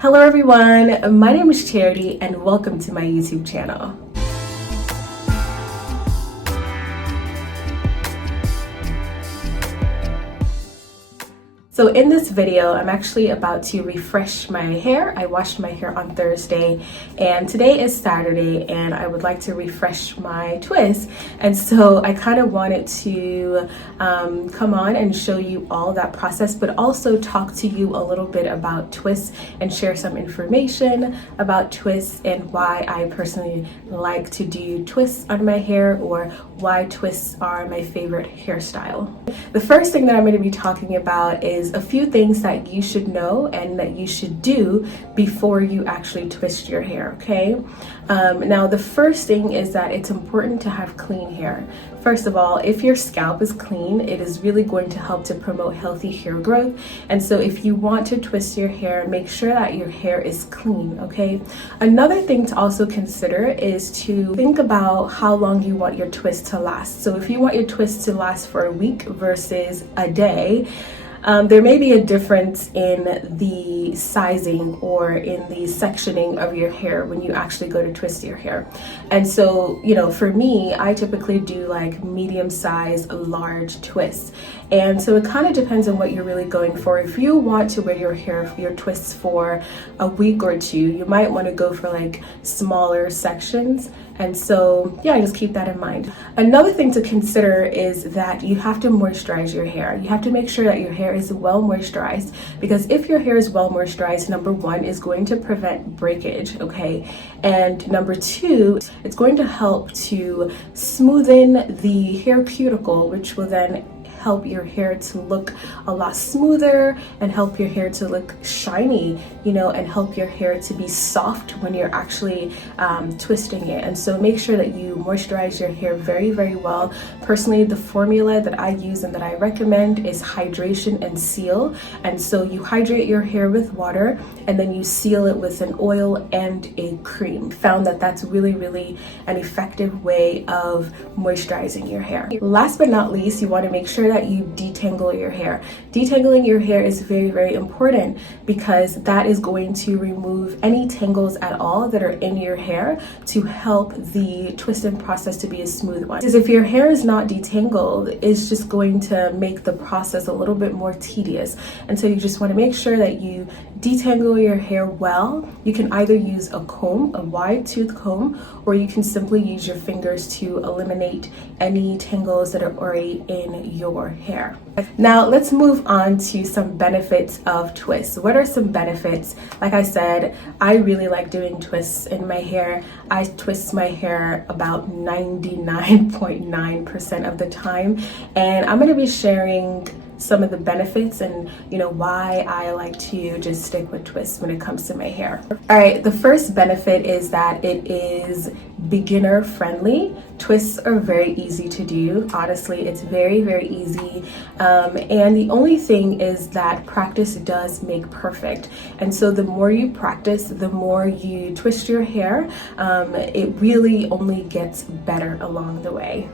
Hello everyone, my name is Charity and welcome to my YouTube channel. So in this video, I'm actually about to refresh my hair. I washed my hair on Thursday and today is Saturday and I would like to refresh my twist. And so I kind of wanted to come on and show you all that process, but also talk to you a little bit about twists and share some information about twists and why I personally like to do twists on my hair, or why twists are my favorite hairstyle. The first thing that I'm going to be talking about is a few things that you should know and that you should do before you actually twist your hair, okay? Now, the first thing is that it's important to have clean hair. First of all, if your scalp is clean, it is really going to help to promote healthy hair growth. And so if you want to twist your hair, make sure that your hair is clean, okay? Another thing to also consider is to think about how long you want your twist to last. So if you want your twist to last for a week versus a day, there may be a difference in the sizing or in the sectioning of your hair when you actually go to twist your hair. And so, for me, I typically do like medium size, large twists. And so it kind of depends on what you're really going for. If you want to wear your twists for a week or two, you might want to go for like smaller sections. And so, yeah, just keep that in mind. Another thing to consider is that you have to moisturize your hair. You have to make sure that your hair is well moisturized, because if your hair is well moisturized, number one, is going to prevent breakage, okay? And number two, it's going to help to smoothen the hair cuticle, which will then help your hair to look a lot smoother and help your hair to look shiny, and help your hair to be soft when you're actually twisting it. And so make sure that you moisturize your hair very, very well. Personally, the formula that I use and that I recommend is hydration and seal. And so you hydrate your hair with water and then you seal it with an oil and a cream. Found that that's really, really an effective way of moisturizing your hair. Last but not least, you want to make sure that you detangle your hair. Detangling your hair is very, very important, because that is going to remove any tangles at all that are in your hair to help the twisting process to be a smooth one. Because if your hair is not detangled, it's just going to make the process a little bit more tedious. And so you just want to make sure that you detangle your hair well. You can either use a comb, a wide tooth comb, or you can simply use your fingers to eliminate any tangles that are already in your hair. Now let's move on to some benefits of twists. What are some benefits? Like I said, I really like doing twists in my hair. I twist my hair about 99.9% of the time, and I'm going to be sharing some of the benefits and why I like to just stick with twists when it comes to my hair. All right, the first benefit is that it is beginner friendly. Twists are very easy to do. Honestly, it's very, very easy. And the only thing is that practice does make perfect. And so the more you practice, the more you twist your hair, it really only gets better along the way.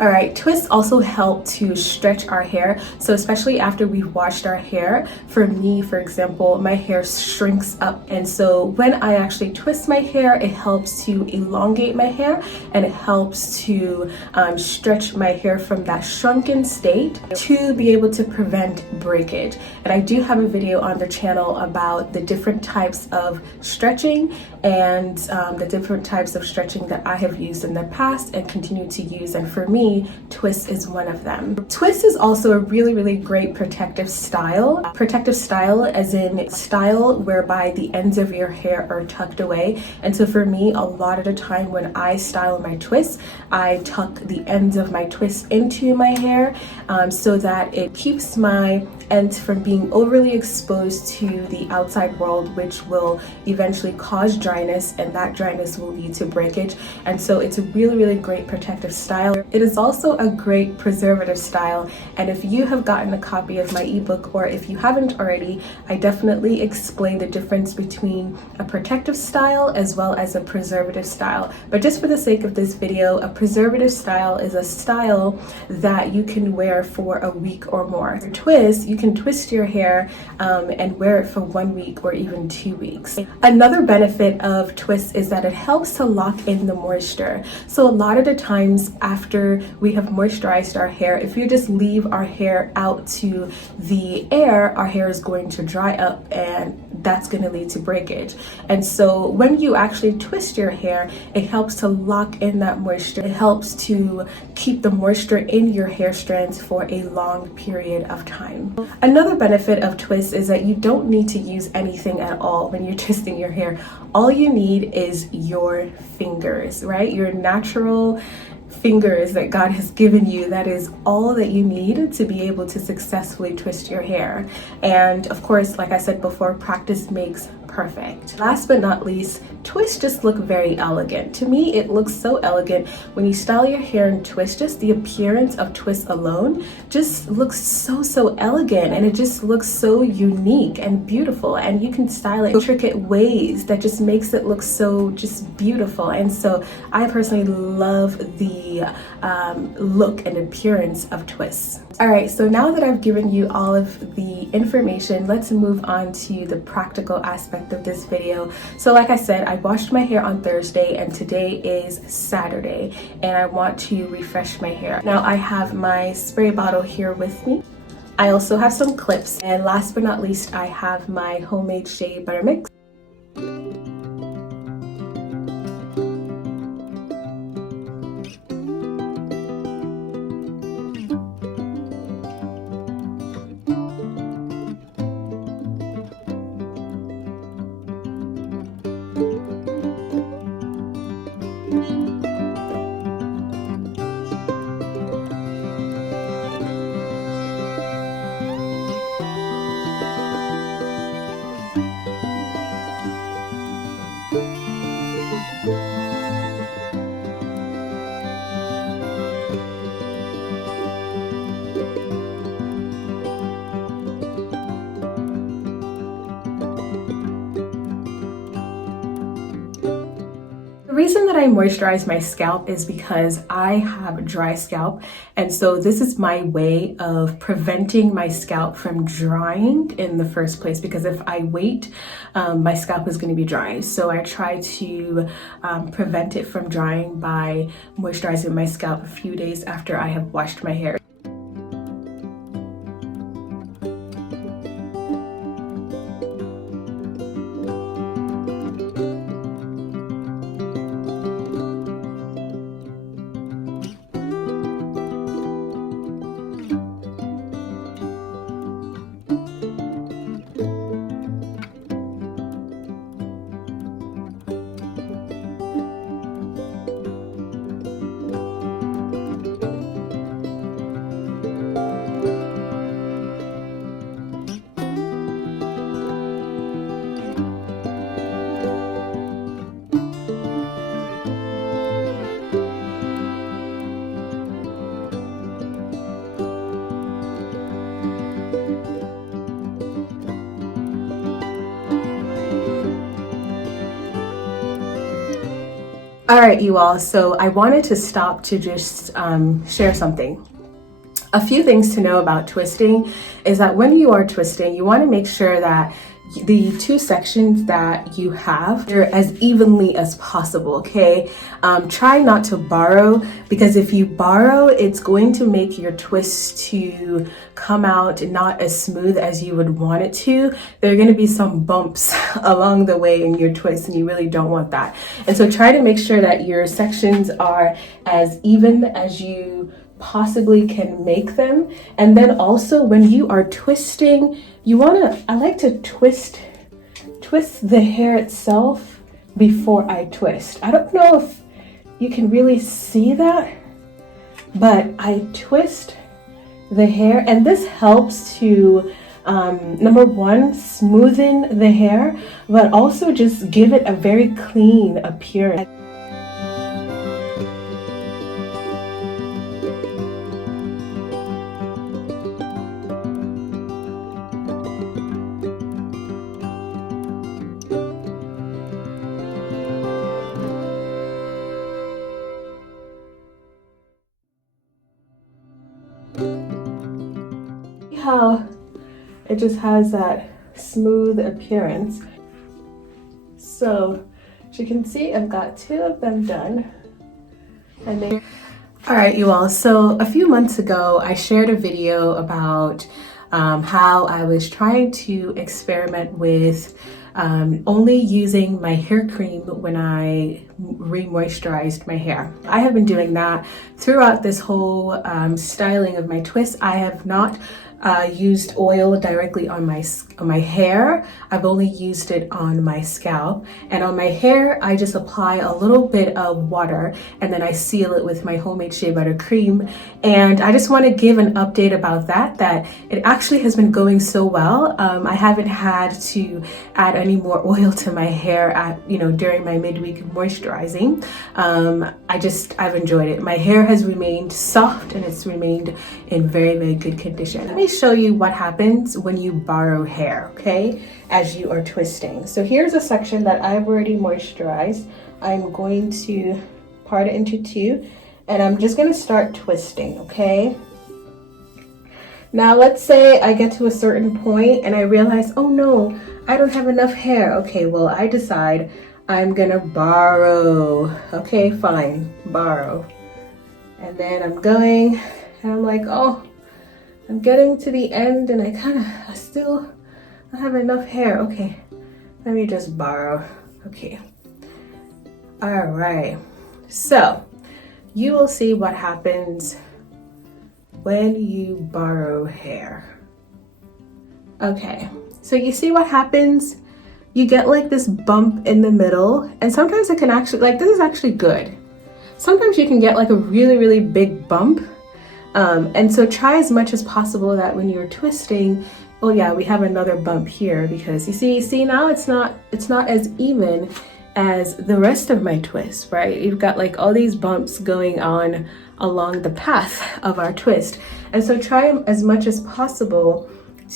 All right, twists also help to stretch our hair. So especially after we've washed our hair, for me, for example, my hair shrinks up. And so when I actually twist my hair, it helps to elongate my hair and it helps to stretch my hair from that shrunken state to be able to prevent breakage. And I do have a video on the channel about the different types of stretching and the different types of stretching that I have used in the past and continue to use. And for me, twist is one of them. Twist is also a really, really great protective style. Protective style as in style whereby the ends of your hair are tucked away. And so for me, a lot of the time when I style my twists, I tuck the ends of my twists into my hair so that it keeps my ends from being overly exposed to the outside world, which will eventually cause dryness, and that dryness will lead to breakage. And so it's a really, really great protective style. It is also a great preservative style, and if you have gotten a copy of my ebook, or if you haven't already, I definitely explain the difference between a protective style as well as a preservative style. But just for the sake of this video, a preservative style is a style that you can wear for a week or more. For twist, you can twist your hair and wear it for 1 week or even 2 weeks. Another benefit of twists is that it helps to lock in the moisture. So a lot of the times after we have moisturized our hair, if you just leave our hair out to the air, our hair is going to dry up and that's going to lead to breakage. And so when you actually twist your hair, it helps to lock in that moisture. It helps to keep the moisture in your hair strands for a long period of time. Another benefit of twists is that you don't need to use anything at all when you're twisting your hair. All you need is your fingers, right? Your natural fingers that God has given you. That is all that you need to be able to successfully twist your hair. And of course, like I said before, practice makes perfect. Last but not least, twists just look very elegant. To me, it looks so elegant when you style your hair and twist. Just the appearance of twists alone just looks so elegant, and it just looks so unique and beautiful, and you can style it in intricate ways that just makes it look so just beautiful. And so I personally love the look and appearance of twists. All right, so now that I've given you all of the information, let's move on to the practical aspect of this video. So like I said, I washed my hair on Thursday and today is Saturday, and I want to refresh my hair. Now I have my spray bottle here with me. I also have some clips, and last but not least, I have my homemade shea butter mix. The reason that I moisturize my scalp is because I have dry scalp, and so this is my way of preventing my scalp from drying in the first place, because if I wait, my scalp is going to be dry. So I try to prevent it from drying by moisturizing my scalp a few days after I have washed my hair. All right, you all, so I wanted to stop to just share something. A few things to know about twisting is that when you are twisting, you want to make sure that the two sections that you have, they're as evenly as possible, okay? Try not to borrow, because if you borrow, it's going to make your twist to come out not as smooth as you would want it to. There are going to be some bumps along the way in your twist, and you really don't want that. And so try to make sure that your sections are as even as you possibly can make them. And then also when you are twisting, I like to twist the hair itself before I twist. I don't know if you can really see that, but I twist the hair, and this helps to number one, smoothen the hair, but also just give it a very clean appearance. How it just has that smooth appearance. So as you can see, I've got 2 of them done. And then, all right, you all. So a few months ago, I shared a video about how I was trying to experiment with only using my hair cream when I re-moisturized my hair. I have been doing that throughout this whole styling of my twist. I have not used oil directly on my hair. I've only used it on my scalp, and on my hair I just apply a little bit of water and then I seal it with my homemade shea butter cream. And I just want to give an update about that it actually has been going so well. I haven't had to add any more oil to my hair during my midweek moisturizing. I've enjoyed it. My hair has remained soft and it's remained in very, very good condition. Let me show you what happens when you borrow hair, okay, as you are twisting. So here's a section that I've already moisturized. I'm going to part it into 2 and I'm just going to start twisting, okay? Now let's say I get to a certain point and I realize, oh no, I don't have enough hair. Okay, well, I decide I'm gonna borrow. Okay, fine, borrow. And then I'm going and I'm like, oh, I'm getting to the end and I still don't have enough hair. Okay, let me just borrow. Okay. All right. So you will see what happens when you borrow hair. Okay, so you see what happens? You get like this bump in the middle, and sometimes it can actually, like, this is actually good. Sometimes you can get like a really, really big bump. And so try as much as possible that when you're twisting, oh yeah, we have another bump here because you see now it's not as even as the rest of my twist, right? You've got like all these bumps going on along the path of our twist. And so try as much as possible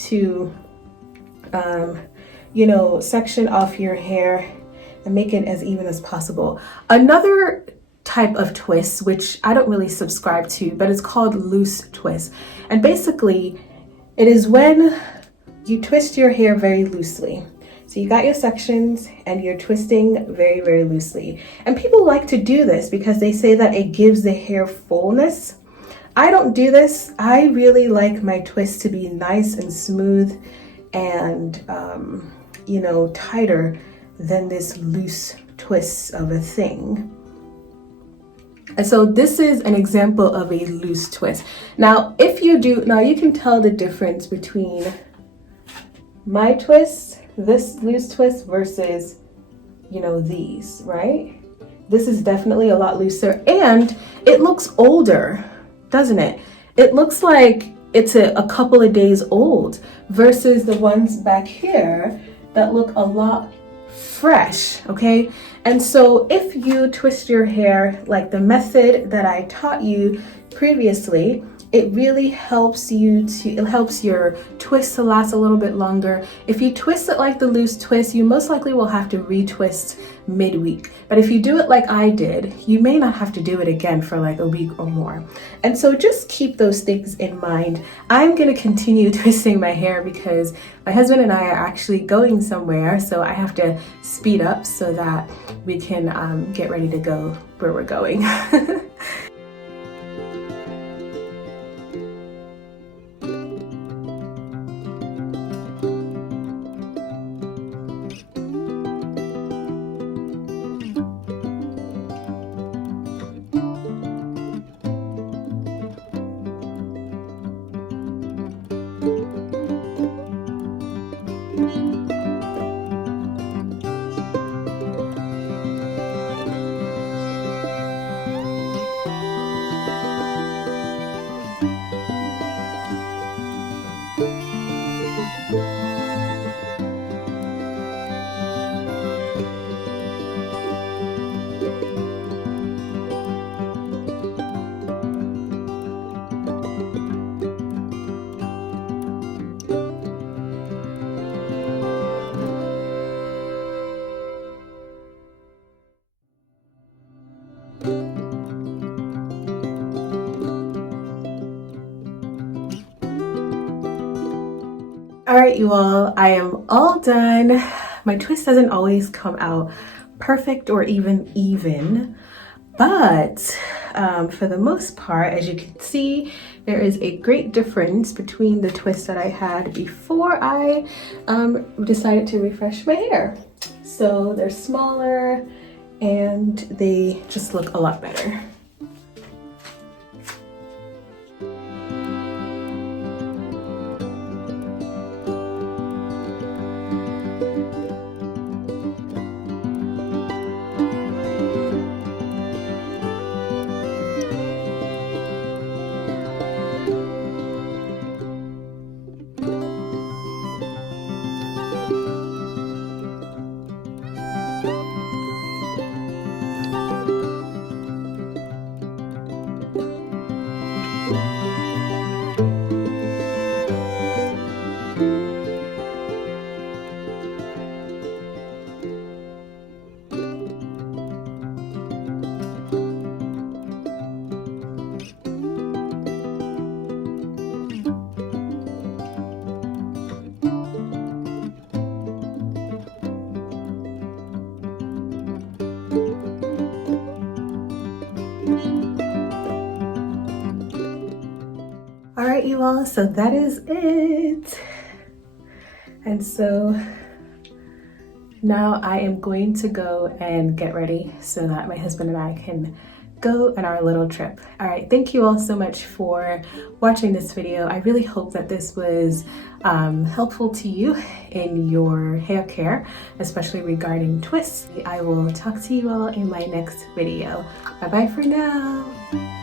to, section off your hair and make it as even as possible. Another type of twist, which I don't really subscribe to, but it's called loose twist. And basically, it is when you twist your hair very loosely. So you got your sections and you're twisting very, very loosely. And people like to do this because they say that it gives the hair fullness. I don't do this. I really like my twist to be nice and smooth and, tighter than this loose twist of a thing. And so this is an example of a loose twist. Now, you can tell the difference between my twist, this loose twist versus, these, right? This is definitely a lot looser and it looks older, doesn't it? It looks like it's a couple of days old versus the ones back here that look a lot fresh, okay? And so if you twist your hair like the method that I taught you previously, it really helps your twist to last a little bit longer. If you twist it like the loose twist, you most likely will have to retwist midweek. But if you do it like I did, you may not have to do it again for like a week or more. And so just keep those things in mind. I'm gonna continue twisting my hair because my husband and I are actually going somewhere, so I have to speed up so that we can get ready to go where we're going. All right, you all, I am all done. My twist doesn't always come out perfect or even, but for the most part, as you can see, there is a great difference between the twist that I had before I decided to refresh my hair. So they're smaller and they just look a lot better. All right, you all, so that is it. And so now I am going to go and get ready so that my husband and I can go on our little trip. All right, thank you all so much for watching this video. I really hope that this was helpful to you in your hair care, especially regarding twists. I will talk to you all in my next video. Bye bye for now.